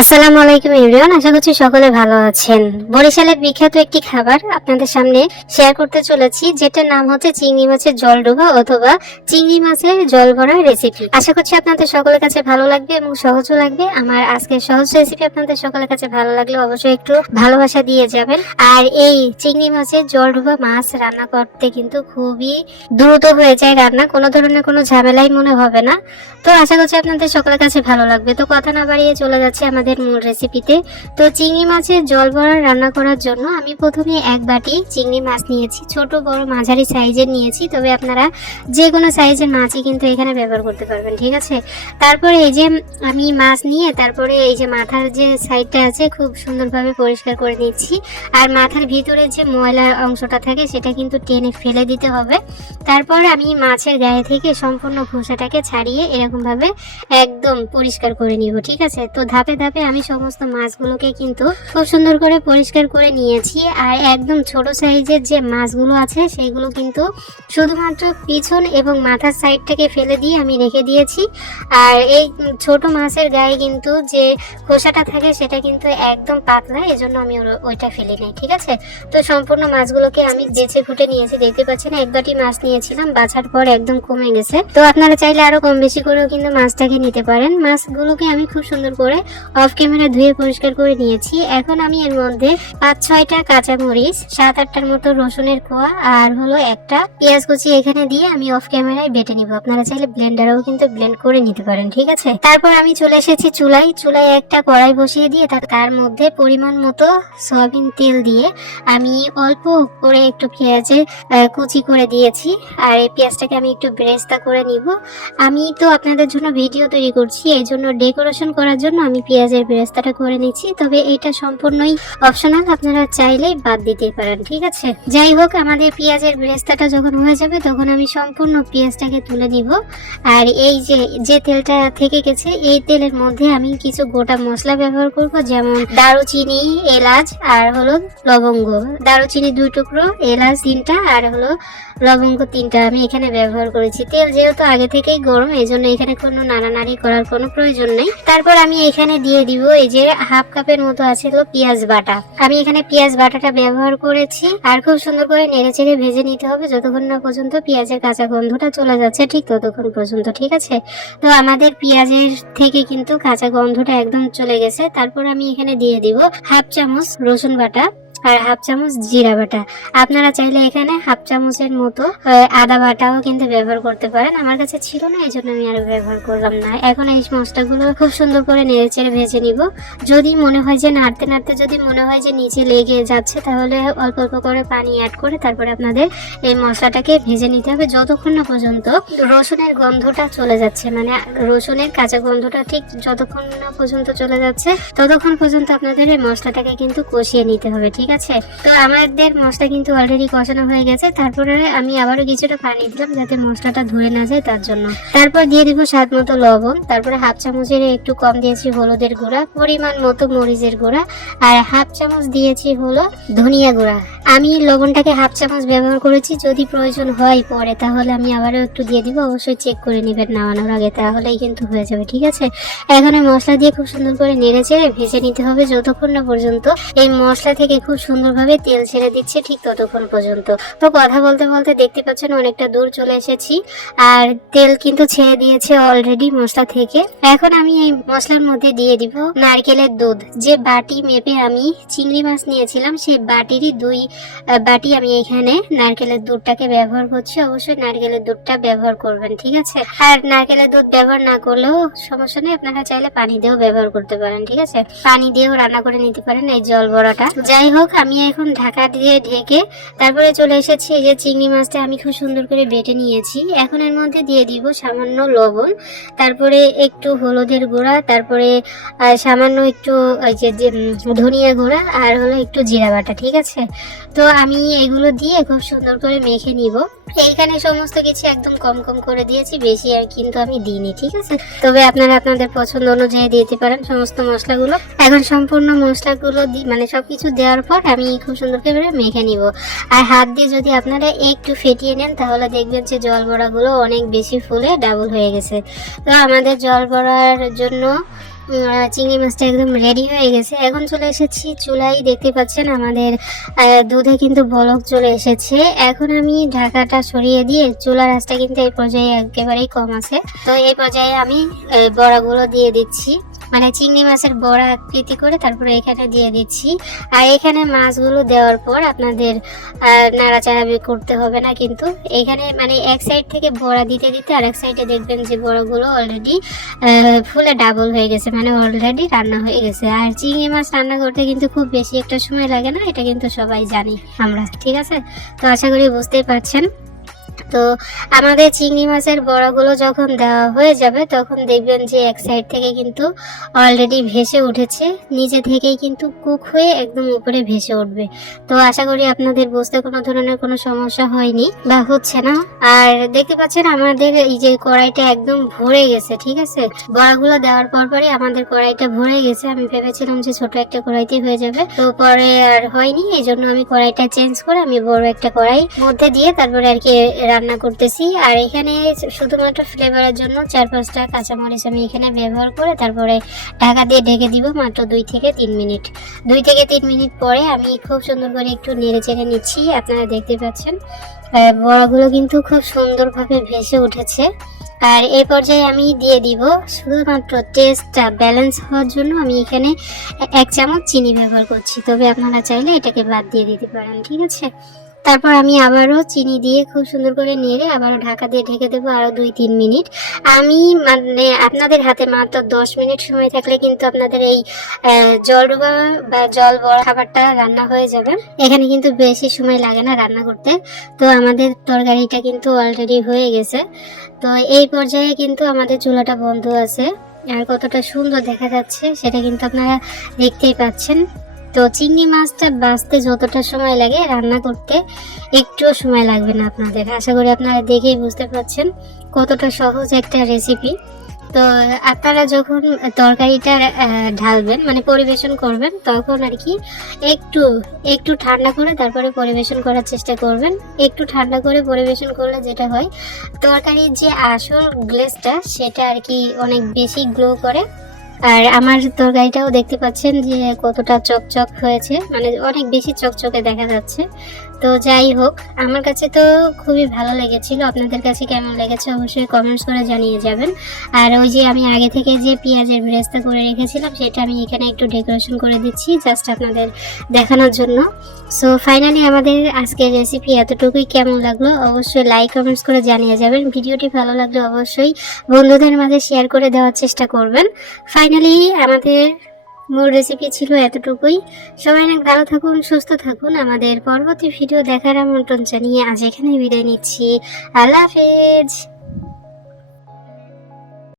আসসালামু আলাইকুম এভরিওয়ান, আশা করছি সকলে ভালো আছেন। বরিশালের বিখ্যাত একটি খাবার আপনাদের সামনে শেয়ার করতে চলেছি, যেটার নাম হচ্ছে চিংড়ি মাছের জল ডোবা অথবা চিংড়ি মাছের জল ভরা রেসিপি। আশা করছি আপনাদের সকলের কাছে ভালো লাগবে এবং সহজও লাগবে। আমার আজকের সহজ রেসিপি আপনাদের সকলের কাছে ভালো লাগলে অবশ্যই একটু ভালোবাসা দিয়ে যাবেন। আর এই চিংড়ি মাছের জল ডোবা মাছ রান্না করতে কিন্তু খুবই দ্রুত হয়ে যায় রান্না, কোনো ধরনের কোনো ঝামেলাই মনে হবে না। তো আশা করছি আপনাদের সকলের কাছে ভালো লাগবে। তো কথা না বাড়িয়ে চলে যাচ্ছে আমাদের মূল রেসিপিতে। তো চিংড়ি মাছের জল ভরা রান্না করার জন্য আমি প্রথমে এক বাটি চিংড়ি মাছ নিয়েছি, ছোট বড় মাঝারি সাইজের নিয়েছি, তবে আপনারা যে কোনো সাইজের মাছই কিন্তু এখানে ব্যবহার করতে পারবেন, ঠিক আছে। তারপরে এই যে আমি মাছ নিয়ে তারপরে এই যে মাথার যে সাইডটা আছে খুব সুন্দরভাবে পরিষ্কার করে নিচ্ছি। আর মাথার ভিতরে যে ময়লা অংশটা থাকে সেটা কিন্তু টেনে ফেলে দিতে হবে। তারপর আমি মাছের গায়ে থেকে সম্পূর্ণ খোসাটাকে ছাড়িয়ে এরকমভাবে একদম পরিষ্কার করে নিব, ঠিক আছে। তো ধাপে ধাপে আমি সমস্ত মাছগুলোকে কিন্তু খুব সুন্দর করে পরিষ্কার করে নিয়েছি। আর একদম ছোট সাইজের যে মাছগুলো আছে সেগুলো কিন্তু শুধুমাত্র পিছন এবং মাথার সাইডটাকে ফেলে দিয়ে আমি রেখে দিয়েছি। আর এই ছোট মাছের গায়ে কিন্তু যে খোসাটা থাকে সেটা কিন্তু একদম পাতলা, এজন্য আমি ওইটা ফেলি নাই, ঠিক আছে। তো সম্পূর্ণ মাছগুলোকে আমি বেছে ফুটে নিয়েছি, দেখতে পাচ্ছেন এক বাটি মাছ নিয়েছিলাম, বাছার পর একদম কমে গেছে। তো আপনারা চাইলে আরো কম বেশি করেও কিন্তু মাছটাকে নিতে পারেন। মাছগুলোকে আমি খুব সুন্দর করে অফ ক্যামেরা ধুয়ে পরিষ্কার করে নিয়েছি। এখন আমি এর মধ্যে 5-6টা কাঁচামরিচ, 7-8টার মতো রসুনের কোয়া আর হলো একটা পেঁয়াজ কুচি এখানে দিয়ে আমি অফ ক্যামেরায় বেটে নিব। আপনারা চাইলে ব্লেন্ডারেও কিন্তু ব্লেন্ড করে নিতে পারেন, ঠিক আছে। তারপর আমি চলে এসেছি চুলায় একটা কড়াই বসিয়ে দিয়ে তার মধ্যে পরিমাণ মতো সয়াবিন তেল দিয়ে আমি অল্প করে একটু পেঁয়াজের কুচি করে দিয়েছি। আর এই পেঁয়াজটাকে আমি একটু বেরেস্তা করে নিব। আমি তো আপনাদের জন্য ভিডিও তৈরি করছি, এই জন্য ডেকোরেশন করার জন্য আমি পেঁয়াজের বেরেস্তাটা করে নিচ্ছি, তবে এটা সম্পূর্ণই অপশনাল, আপনারা চাইলেই বাদ দিতে পারেন, ঠিক আছে। যাই হোক, আমাদের পেঁয়াজের বেরেস্তাটা যখন হয়ে যাবে তখন আমি সম্পূর্ণ পেঁয়াজটাকে তুলে নিব। আর এই যে তেলটা থেকে গেছে এই তেলের মধ্যে আমি কিছু গোটা মশলা ব্যবহার করব, যেমন দারুচিনি, এলাচ আর হলো লবঙ্গ। দারুচিনি 2 টুকরো, এলাচ 3টা আর হলো লবঙ্গ 3টা আমি এখানে ব্যবহার করেছি। তেল যেহেতু আগে থেকেই গরম, এই জন্য এখানে কোনো নাড়ানাড়ি করার কোনো প্রয়োজন নেই। তারপর আমি এখানে দিয়ে দিব এই যে হাফ কাপের মতো আছে পেঁয়াজ বাটা। আমি এখানে পেঁয়াজ বাটাটা ব্যবহার করেছি। আর খুব সুন্দর করে নেড়ে চেড়ে ভেজে নিতে হবে যতক্ষণ না পর্যন্ত পেঁয়াজের কাঁচা গন্ধটা চলে যাচ্ছে, ঠিক ততক্ষণ পর্যন্ত, ঠিক আছে। তো আমাদের পেঁয়াজের থেকে কিন্তু কাঁচা গন্ধটা একদম চলে গেছে। তারপর আমি এখানে দিয়ে দিব হাফ চামচ রসুন বাটা আর হাফ চামচ জিরা বাটা। আপনারা চাইলে এখানে হাফ চামচের মতো আদা বাটাও কিন্তু ব্যবহার করতে পারেন, আমার কাছে ছিল না এই জন্য আমি আর ব্যবহার করলাম না। এখন এই মশলাগুলো খুব সুন্দর করে নেড়ে চেড়ে ভেজে নিব। যদি মনে হয় যে নাড়তে নাড়তে যদি মনে হয় যে নিচে লেগে যাচ্ছে, তাহলে অল্প অল্প করে পানি অ্যাড করে তারপরে আপনাদের এই মশলাটাকে ভেজে নিতে হবে যতক্ষণ না পর্যন্ত রসুনের গন্ধটা চলে যাচ্ছে, মানে রসুনের কাঁচা গন্ধটা ঠিক যতক্ষণ না পর্যন্ত চলে যাচ্ছে ততক্ষণ পর্যন্ত আপনাদের এই মশলাটাকে কিন্তু কষিয়ে নিতে হবে, ঠিক আছে। তো আমাদের মশলা কিন্তু অলরেডি কষানো হয়ে গেছে। তারপরে আমি আবারও কিছুটা পানি দিলাম যাতে মশলাটা ধরে না যায় তার জন্য। তারপর দিয়ে দিব স্বাদ মতো লবণ, তারপরে হাফ চামচের একটু কম দিয়েছি হলুদের গুঁড়া, পরিমাণ মতো মরিচের গুঁড়া আর হাফ চামচ দিয়েছি হলো ধনিয়া গুঁড়া। আমি লবণটাকে হাফ চামচ ব্যবহার করেছি, যদি প্রয়োজন হয় পরে তাহলে আমি আবারও একটু দিয়ে দিব। অবশ্যই চেক করে নেবেন নামানোর আগে, তাহলেই কিন্তু হয়ে যাবে, ঠিক আছে। এখন মশলা দিয়ে খুব সুন্দর করে নেড়ে চেড়ে ভেজে নিতে হবে যতক্ষণ না পর্যন্ত এই মশলা থেকে খুব সুন্দরভাবে তেল ছেড়ে দিচ্ছে, ঠিক ততক্ষণ পর্যন্ত। তো কথা বলতে বলতে দেখতে পাচ্ছেন অনেকটা দূর চলে এসেছি আর তেল কিন্তু ছেড়ে দিয়েছে অলরেডি মশলা থেকে। এখন আমি এই মশলার মধ্যে দিয়ে দিব নারকেলের দুধ। যে বাটি মেপে আমি চিংড়ি মাছ নিয়েছিলাম সেই বাটিরই 2 বাটি আমি এখানে নারকেলের দুধটাকে ব্যবহার করছি। অবশ্যই নারকেলের দুধটা ব্যবহার করবেন, ঠিক আছে। আর নারকেলের দুধ ব্যবহার না করলেও সমস্যা নেই, আপনারা চাইলে পানি দিয়েও ব্যবহার করতে পারেন, ঠিক আছে। পানি দিয়েও রান্না করে নিতে পারেন এই জল বড়াটা। যাই হোক, আমি এখন ঢাকা দিয়ে ঢেকে তারপরে চলে এসেছি। এই যে চিংড়ি মাছটা আমি খুব সুন্দর করে বেটে নিয়েছি। এখন এর মধ্যে দিয়ে দিব সামান্য লবণ, তারপরে একটু হলুদের গুঁড়া, তারপরে সামান্য একটু যে ধনিয়া গুঁড়া আর হলো একটু জিরা বাটা, ঠিক আছে। তো আমি এগুলো দিয়ে খুব সুন্দর করে মেখে নিব। এইখানে সমস্ত কিছু একদম কম কম করে দিয়েছি, বেশি আর কিন্তু আমি দিইনি, ঠিক আছে। তবে আপনারা আপনাদের পছন্দ অনুযায়ী দিতে পারেন সমস্ত মশলাগুলো। এখন সম্পূর্ণ মশলাগুলো মানে সবকিছু দেওয়ার পর আমি খুব সুন্দর করে মেখে নিব। আর হাত দিয়ে যদি আপনারা একটু ফেটিয়ে নেন তাহলে দেখবেন যে জল বড়াগুলো অনেক বেশি ফুলে ডাবল হয়ে গেছে। তো আমাদের জল বড়ার জন্য চিংড়ি মাছটা একদম রেডি হয়ে গেছে। এখন চলে এসেছি চুলায়, দেখতে পাচ্ছেন আমাদের দুধে কিন্তু বলক চলে এসেছে। এখন আমি ঢাকাটা সরিয়ে দিয়ে চুলার আঁচটা কিন্তু এই পর্যায়ে একেবারেই কম আছে। তো এই পর্যায়ে আমি বড়াগুলো দিয়ে দিচ্ছি, মানে চিংড়ি মাছের বড়া আকৃতি করে তারপরে এখানে দিয়ে দিচ্ছি। আর এখানে মাছগুলো দেওয়ার পর আপনাদের নাড়াচাড়া করতে হবে না, কিন্তু এখানে মানে এক সাইড থেকে বড়া দিতে দিতে আর এক সাইডে দেখবেন যে বড়াগুলো অলরেডি ফুলে ডাবল হয়ে গেছে, মানে অলরেডি রান্না হয়ে গেছে। আর চিংড়ি মাছ রান্না করতে কিন্তু খুব বেশি একটা সময় লাগে না, এটা কিন্তু সবাই জানি আমরা, ঠিক আছে? তো আশা করি বুঝতেই পারছেন। তো আমাদের চিংড়ি মাছের বড়াগুলো যখন দেওয়া হয়ে যাবে তখন দেখবেন যে এক সাইড থেকে কিন্তু অলরেডি ভেসে উঠেছে, নিচে থেকেই কিন্তু কুক হয়ে একদম উপরে ভেসে উঠবে। তো আশা করি আপনাদের বুঝতে কোনো ধরনের কোনো সমস্যা হয়নি বা হচ্ছে না। আর দেখতে পাচ্ছেন আমাদের এই যে কড়াইটা একদম ভরে গেছে, ঠিক আছে? বড়াগুলো দেওয়ার পরই আমাদের কড়াইটা ভরে গেছে। আমি ভেবেছিলাম যে ছোট একটা কড়াইতে হয়ে যাবে, তো পরে আর হয়নি। এই জন্য আমি কড়াইটা চেঞ্জ করে আমি বড় একটা কড়াই মধ্যে দিয়ে তারপরে আর কি রান্না করতেছি। আর এখানে শুধুমাত্র ফ্লেভারের জন্য 4-5টা কাঁচামরিচ আমি এখানে ব্যবহার করে তারপরে ঢাকা দিয়ে ঢেকে দিব মাত্র 2 থেকে 3 মিনিট। 2 থেকে 3 মিনিট পরে আমি খুব সুন্দর করে একটু নেড়ে চেড়ে নিচ্ছি। আপনারা দেখতে পাচ্ছেন বড়াগুলো কিন্তু খুব সুন্দরভাবে ভেসে উঠেছে। আর এই পর্যায়ে আমি দিয়ে দিব শুধুমাত্র টেস্টটা ব্যালেন্স হওয়ার জন্য আমি এখানে 1 চামচ চিনি ব্যবহার করছি, তবে আপনারা চাইলে এটাকে বাদ দিয়ে দিতে পারেন, ঠিক আছে? তারপর আমি আবারও চিনি দিয়ে খুব সুন্দর করে নেড়ে আবারও ঢাকা দিয়ে ঢেকে দেবো আরও 2-3 মিনিট। আমি মানে আপনাদের হাতে মাত্র 10 মিনিট সময় থাকলে কিন্তু আপনাদের এই জলডুবা বা জল বড়া খাবারটা রান্না হয়ে যাবে। এখানে কিন্তু বেশি সময় লাগে না রান্না করতে। তো আমাদের তরকারিটা কিন্তু অলরেডি হয়ে গেছে। তো এই পর্যায়ে কিন্তু আমাদের চুলাটা বন্ধ আছে, আর কতটা সুন্দর দেখা যাচ্ছে সেটা কিন্তু আপনারা দেখতেই পাচ্ছেন। তো চিংড়ি মাছটা বাছতে যতটা সময় লাগে রান্না করতে একটুও সময় লাগবে না আপনাদের। আশা করি আপনারা দেখেই বুঝতে পারছেন কতটা সহজ একটা রেসিপি। তো আপনারা যখন তরকারিটা ঢালবেন মানে পরিবেশন করবেন তখন আর কি একটু একটু ঠান্ডা করে তারপরে পরিবেশন করার চেষ্টা করবেন। একটু ঠান্ডা করে পরিবেশন করলে যেটা হয় তরকারির যে আসল গ্লেজটা সেটা আর কি অনেক বেশি গ্লো করে। আর আমার তরকারিটাও দেখতে পাচ্ছেন যে কতটা চকচক হয়েছে, মানে অনেক বেশি চকচকে দেখা যাচ্ছে। তো যাই হোক, আমার কাছে তো খুবই ভালো লেগেছিল। আপনাদের কাছে কেমন লেগেছে অবশ্যই কমেন্টস করে জানিয়ে যাবেন। আর ওই যে আমি আগে থেকে যে পেঁয়াজের বেরেস্তা করে রেখেছিলাম সেটা আমি এখানে একটু ডেকোরেশন করে দিচ্ছি জাস্ট আপনাদের দেখানোর জন্য। সো ফাইনালি আমাদের আজকের রেসিপি এতটুকুই। কেমন লাগলো অবশ্যই লাইক কমেন্টস করে জানিয়ে যাবেন। ভিডিওটি ভালো লাগলে অবশ্যই বন্ধুদের মাঝে শেয়ার করে দেওয়ার চেষ্টা করবেন। ফাইনালি আমাদের মূল রেসিপি ছিল এতটুকুই। সবাই অনেক ভালো থাকুন, সুস্থ থাকুন। আমাদের পরবর্তী ভিডিও দেখার আমন্ত্রণ জানিয়ে আজ এখানে বিদায় নিচ্ছি। আল্লাহ হাফেজ।